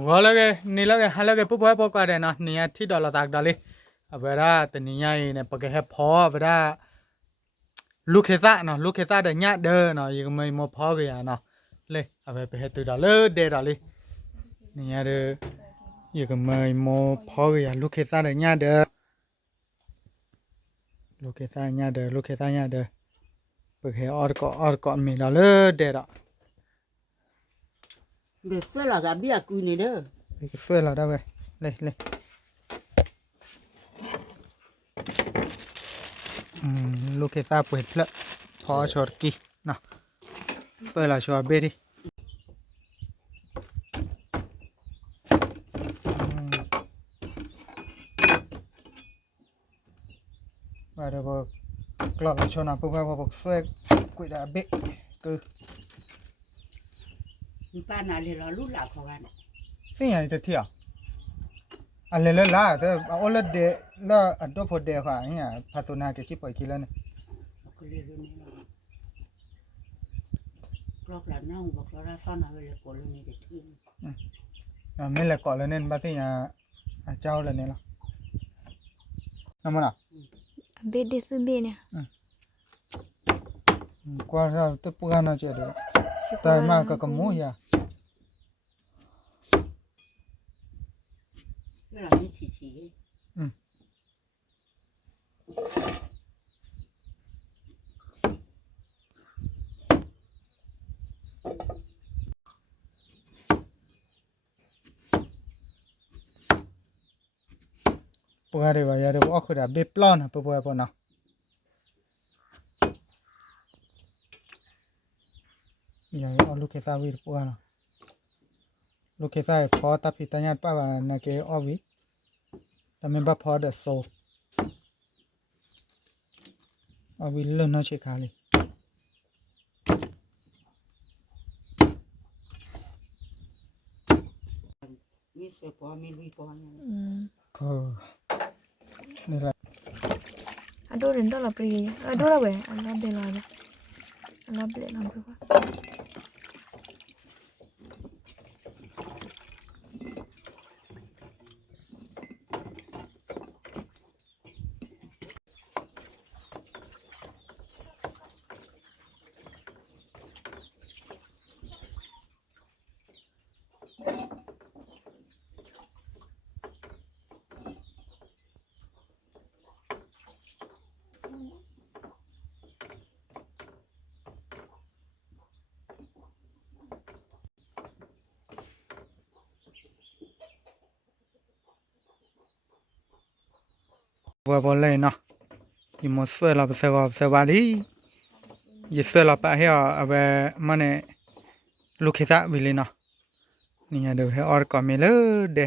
หัวลกนี่แลกฮัลแลกปุ๊บไว้ปกอะไรนะเนี่ยที่ดอลลาร์ตากดอลเลยเวลาแต่นี้ยังเนี่ยปกติพอเวลาลูกเคซ่าเนาะลูกเคซ่าเดินยากเดินเนาะยังไม่มาพอเวียเนาะเลยเอาไปไปเหตุดอลลาร์เดดอลเลยเนี่ยเด้อยังไม่มาพอเวียลูกเคซ่าเดินยากเดินลูกเคซ่าเนยากเดินลูกเคซ่าเนี้ยเด้อปกติออร์ก็ออร์ก็มีดอลลาร์เดดอ่ะ Be fè la gabi a kou ne de. Be fè la da we. Le, le. Look at that with pla. Paw shorty. Na. Fè la shwa beri. Và rồi bờ. Klọt là cho nào bông vào bọc xuê. Quỷ đã bệ. Cứ. ba nào lì lò lút lạ khó gắn xin hãy tự à lì lò lạ thế ô lật đề lò ẩn đô phột đề hỏa nhỉ phát tu na cái chip bởi kì lên này lọc là nông bọc lò ra sao nào về cổ lên này để thương à mình là cổ lên nên ba thế nhà à trao lần này lò nằm nào biết đi xưa bên nè qua ra tới bữa nó chơi được tại mà cả cầm mũ à เวลานี้ฉี่ฉี่ปวะเลยว่าอยากจะออกคือแบบปลอนปวดปวดนะอย่าเอาลูกเข้าวิ่งปวกนะลูกใส่พอตาพิตาญาติป้าว่านาเกออวิตาเมบ้าพอเดโซอวิเล่นน้อยเชคาเลยมีเสือปอมีลุยปอเนี่ยอืมเออนี่แหละอันดูเรนดอลละปรีอันดูละเวอันละเบลาอันละเบลาอันดูว่าวบอลเลยเนาะยิมสือเราเสืาเสืวาลียิเสื้อเราไปเฮีอเอาไปมันเนี่ยลูกเฮซะวิลยเนาะนี่เดี๋ยวเฮียออร์ก็มีเลยเด้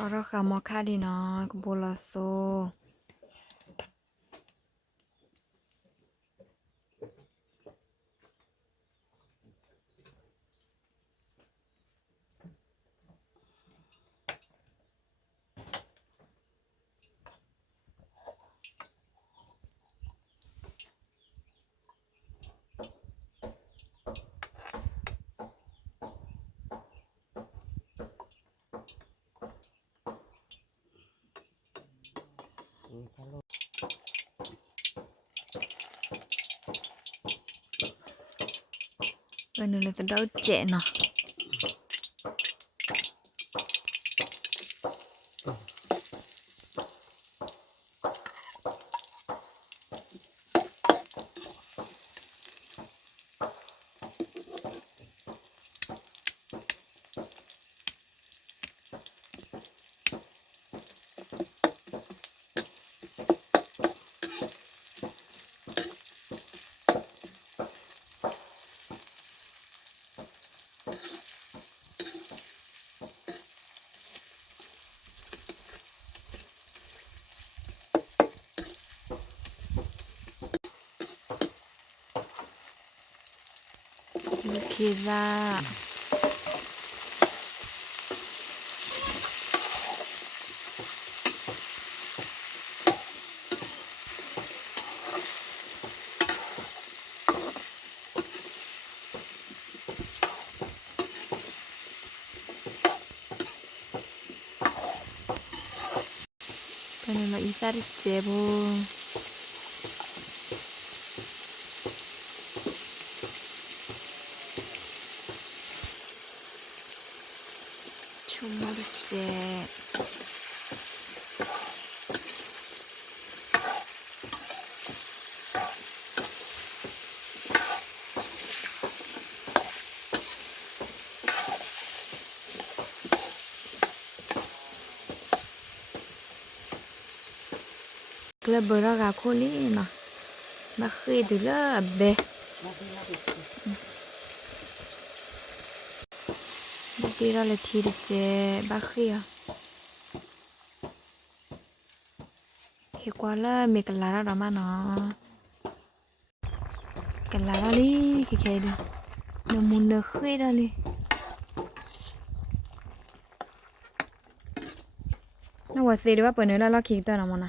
Soro kamu kali no, aku bolos so. Italo. Ano na ito daw, Jena? 이렇게 다 저는 뭐 이사리째 뭐 le bora ga colina ma qui du là bé ma tira le tiri che ba qui a thì qua là mẹ cái lá đó mà nó cái lá đó đi khi khi đi nó muốn nó khuya đó đi nó vừa xì được bao bữa nữa là lo khi tôi nào mà nè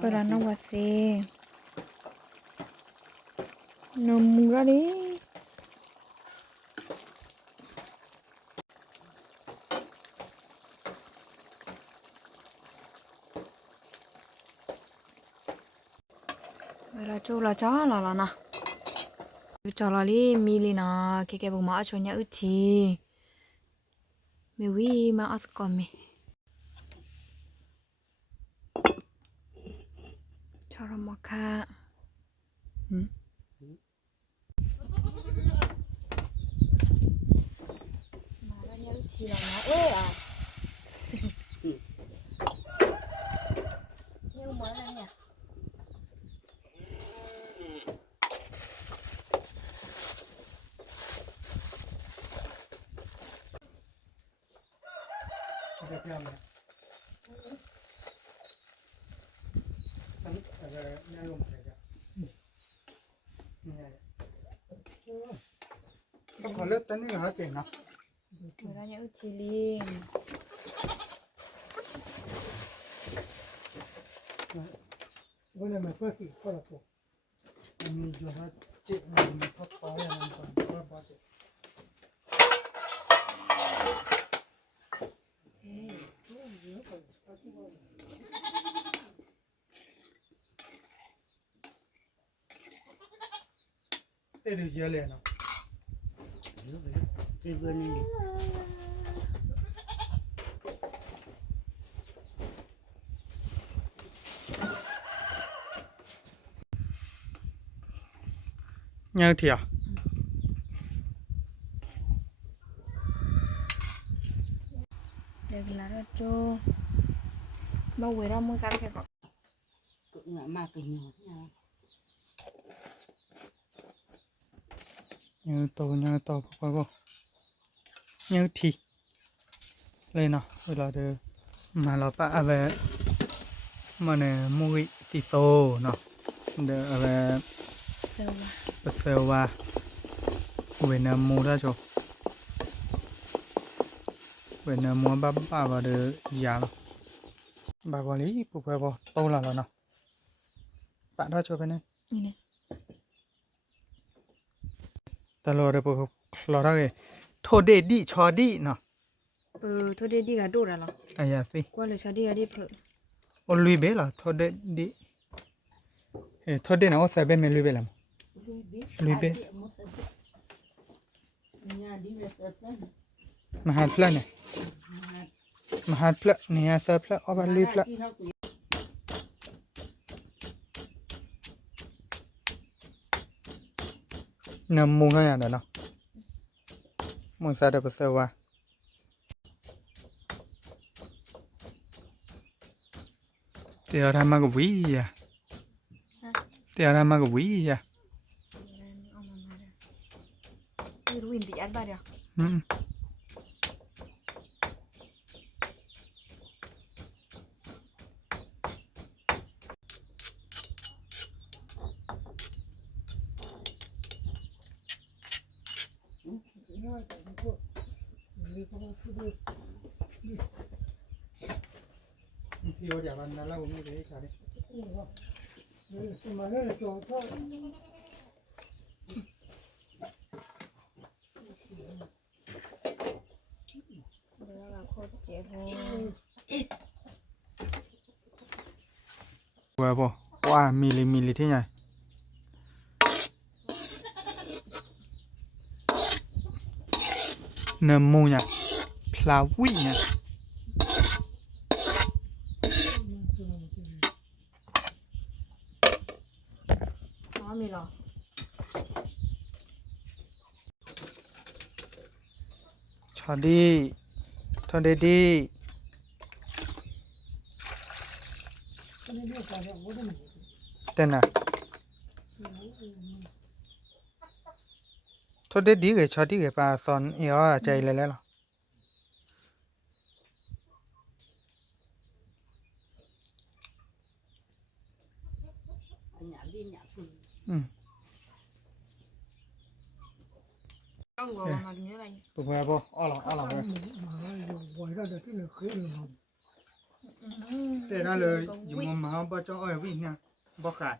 Para no va a ser. No muraré. Là chú là chó là là nà Chó là đi mi lì nà Kì kè bù mã chú nhá ư chì Mì wì mà ớt còn mì มาเนี่ยลูกทีเรานเอ้ยอ่ะเนี่ยหมวแล้วเนี่ย lihat tadi nggak hati nak. Banyak ujiling. Boleh main pergi, pada tu. Ini jahat cek ni, apa yang nampak, apa baca. Eh, tu dia tu. Eh, dia jalan. cái vườn này, này. nhau thiệt à? đây là nó cho bao quỷ ra mua cắn cái cọ cự ngã mà cự nhỏ thế nào như tô như tô qua vô nhớ thì lên nó rồi là được mà nó bạ về mà này mùi tì tô nó được về bật sèo và về nè mù ra chỗ về nè mua bắp bà và được giá nó bà quản lý phục về vào tô là là nào bạn đó cho bên này ta lo được phục lo ra cái ทเดดีชอดีเนาะเออทเดดี้กะดูดอะไรหรออ่ะยาสิกวนเลยชอดีอะไรเผอโอลุยเบล่ะทเดดีเออทเดนะวโอซาเบเมลุยเบล่ะมั้งลุยเบมหาพละเนี่ยมหาพละเนี่ยสับพละเอาไปลุยพละ nằm mua ngay à đ เนาะ Monsato Pessoa. Teorama Guia. Teorama Guia. Ruindi, albarea. Mm. น้อยแต่ไม่พูดนี่ก็มาพูดด้วยที่ว่าเดี๋ยววันนั้นเราไม่ได้ใช้นี่ก็นี่มาเรื่องตัวก็ว่าบ่ว่ามีลิมีลิที่ไง nơ mù nha là vui nha cho đi cho đi đi tên nào ชดเด็ดดีเลยชอดดีเลยปลาสอนเอ๋อใจเลยแล้วอืมปุ๊บแม่ปุ๊บอ๋อหรออ๋อหรอเตะนั่นเลย อยู่มุมมาบ้าจ้าอ้อยวิ่งเนี่ยบ้าขาด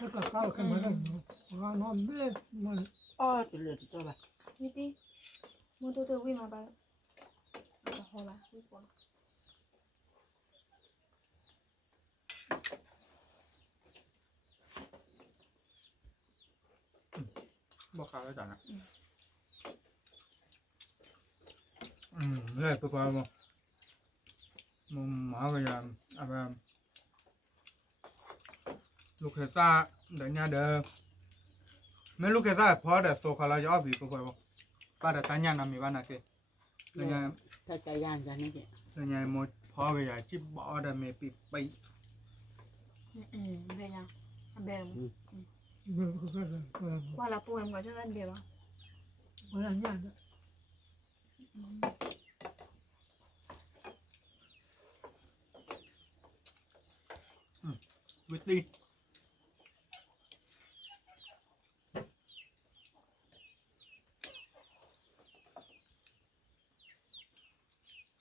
แลก็เข้ากันมาแล้วว่านอนเบี้ยมันอ๋อจะเหลือตัวแปบนี่ดิมันตัวตัววิ่งมาแบบพอละวิ่งก่อนบอกข้าวแด้วจ้ะนะอืมเลยไปก่อนมั้งมึงหมาก็ยังอะไรลูกเฮซ่าเดี๋ยวเนี่ยเด้อไม่ลูกเฮซ่าพอเดี๋ยวโซคาราจะเอาบีกูไปบ่ป้าเดี๋ยวตาเนี่ยนำมีบ้านนะเกเดี๋ยวเนี่ยถ้าจะย่างกันนี่เกเดี๋ยวเนี่ยมดพอไปใหญ่จิบบ่อเดี๋ยวเมปีไปอืมเบียร์เบียร์ว่าเราป่วยมันก็จะเล่นเบียร์บ่เวลาเนี่ยวิตตี้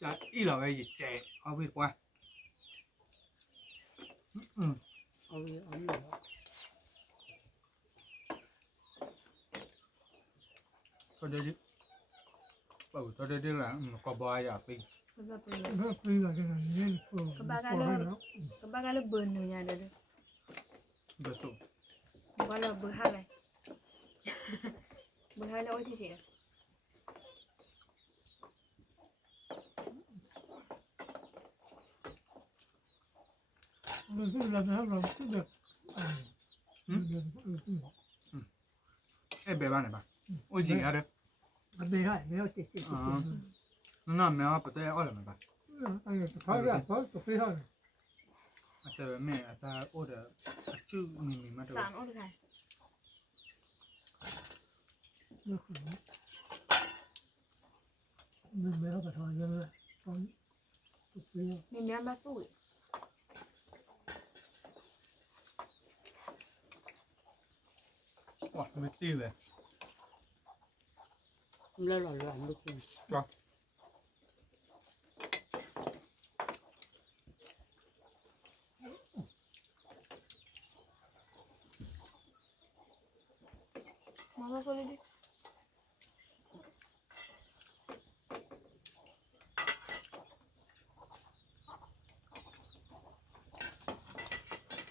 จะอีหล่อไอ้เจ๊เอาไปกว่าอืมเอาไปเอาไปก็ได้ดิเป่าตัวได้ดิละก็บอยอ่ะปิง Kebakaran kebakaran benunya ada tu. Besok. Bala berhal. Berhal awak sisi. มันก็จะนะัเราก็จะอ่านอันะอืเ Eh b เบี a ย e va. O z i n อ a r e มั่ไน้ไม่เอาจิตจิตจิต Non ha me va p e ป te, o r ้ me v อันนี้พอแล้วพอตกไปเท่นี้น Ata me ่ t a ora achu ni mi ma ่ม to. เอาเลยอ่ะนะครับมันไม่เอาไปทอนเยอะเงยตอนตกไปแล้วมีเนืมาสู้哇，没地嘞，我们来老远不去。对。Mama böyle bir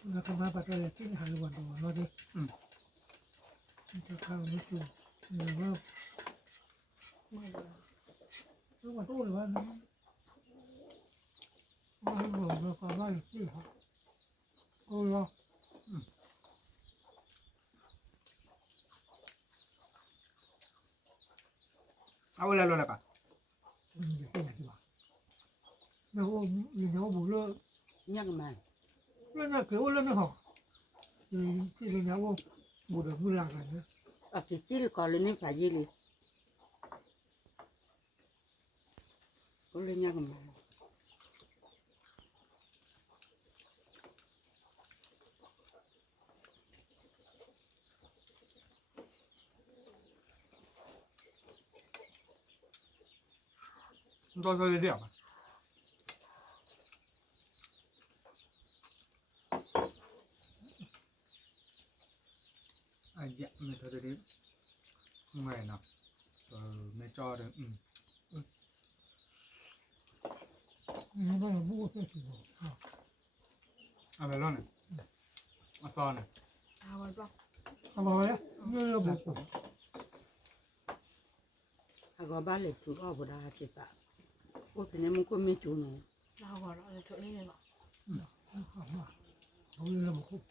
Nó không phải bà tôi là chiếc hàng quần đồ nó đi cho cao nó chùm nhiều hơn nhưng mà tôi rồi, nó nó vừa nó có bao nhiêu chữ hả tôi không Aku lalu apa? Nó mình nó bù lơ nhắc mà. Lên là kiểu lên nó học. Thì thì là nhau không? 무릎을라가는아기찔걸리는바지리걸리냐고말이야너저리돼ไ n g ư ờ อ nào ờ, mới cho được ừ. อ à về luôn n ่ y อะไรล่ะเอ่าไว้ป่ะอร่อยนะไม่ระบุอากอบ้านเล็กถูกออกบุดาเก็บปะโอ้เป็นไงมึงก็ไม่จูเนูเราก่อนเราจะช่้ยนี่เลยหราเอาเลยมาคุก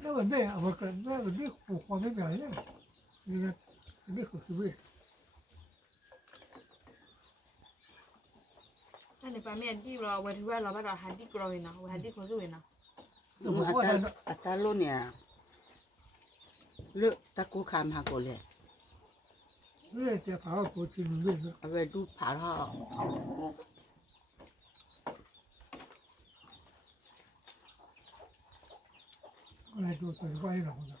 แล้วมันไม่เอามาเกิดแล้วมันไม่ผูกความไม่แบเนี้นี่นะนี่คือคือันนี้ปลาเมีนที่เราวันที่ว่าเราไม่ได้หันที่กรอยนะวันที่เขาสู้นะ д น м а ю вот о н าอัตราโลเนี่ยเลือกตะกูคามหากูเลยเ и ื и т е я п า р а получил выбор. เอาไปดูผาท่อไม่ดู е ววไ л ห к о в о й н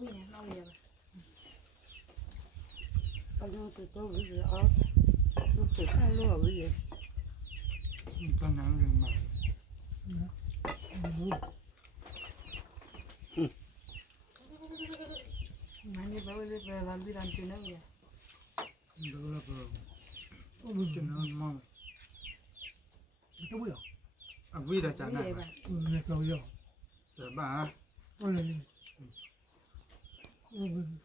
túi nè, lâu giờ rồi. Con đưa từ tôi bây giờ ớt. Nó chụp hai lúa rồi bây giờ. Con nắng rừng màu. Mani bawa dia pergi ambil rancu nak ya. Bawa lah bawa. Oh, macam mana mama? Kita boleh. Aku dah cakap. Kita boleh. Terbaik. Boleh.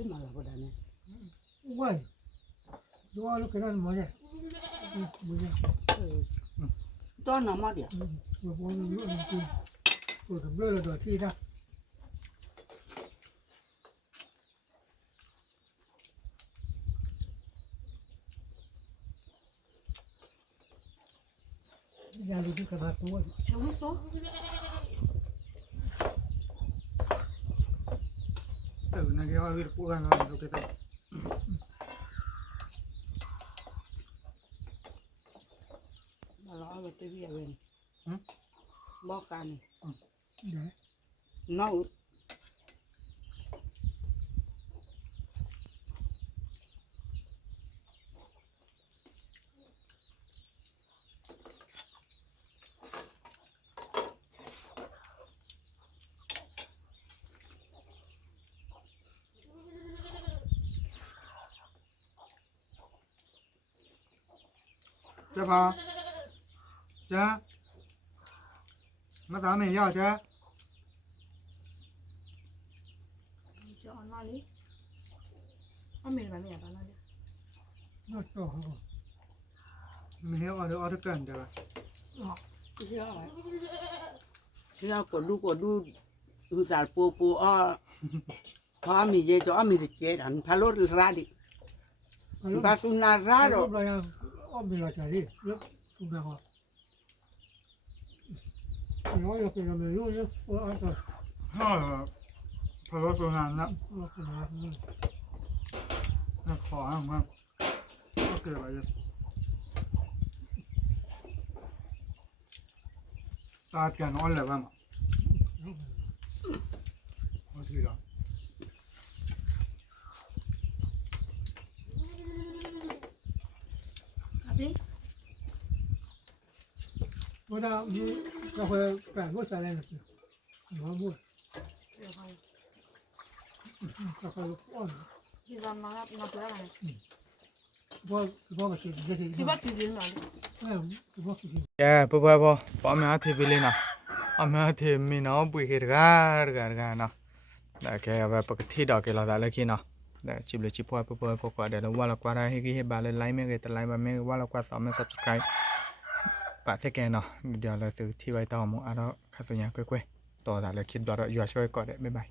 cái mà là lúc cái nó mới đấy mới đấy đó nó mới đấy mà bố nó lúc này kia tôi thầm lơ là đòi thi ra Jangan lupa kabar tuan. Cuma bir kuran aldı dedim. Valla Ahmet de bir yemeğini. Hı? Bakan. Hı. Ne? Nağut. ก็จ๊ะมาสามเมียจ๊ะจอนนอนลิอ้าวเมียมาเมียบ้านนอนลินอนต่อเมียเอาเยวเอเดี๋ยวกเดี๋อ๋อเยอะอะไรเยกดูกดูดูสาปูปูอ้อพอมีเยจอมีเจดันพะโลราดิพะสุนาราดออ้อมเวลาจะดีแล้วคุณม่ก็เดี๋ยวจะเป็นอะรู้เนี่ยว่าอะไรฮะพอรู้ตัวงานแล้ัตัวงขอให้ผมก็เกิดอะไรตาแกนอนแล้บ้างมโอเคครับ đi bữa nào nó hơi cảm có xài lên được nó mua được rồi nó hơi quá thì làm nó nó bữa này bố ừ. bố mà chỉ chỉ chỉ bố chỉ đến rồi dạ bố bố mẹ thì bị lên à mẹ thì mình nó bị hết gà gà gà nào đã cái về bậc thi đó cái là đại lấy kia nào ได้จิบเลยจิบพอยเพื่อเพื่อกว่าเดี๋ยวเราว่าเรากว่าได้ให้กี่ให้บาเลยไลค์ไม่เคยแต่ไลค์บาไม่ว่าเรากว่าต่อมาสับส c r i b e ปะเทแกเนาะเดี๋ยวเราซื้อที่ไว้ต่อมงอ่ะแล้วข้าตัวเนี้ยเกล้วยต่อแต่เราคิดดอเราอยู่ช่วยก่อนเด้บ๊ายบาย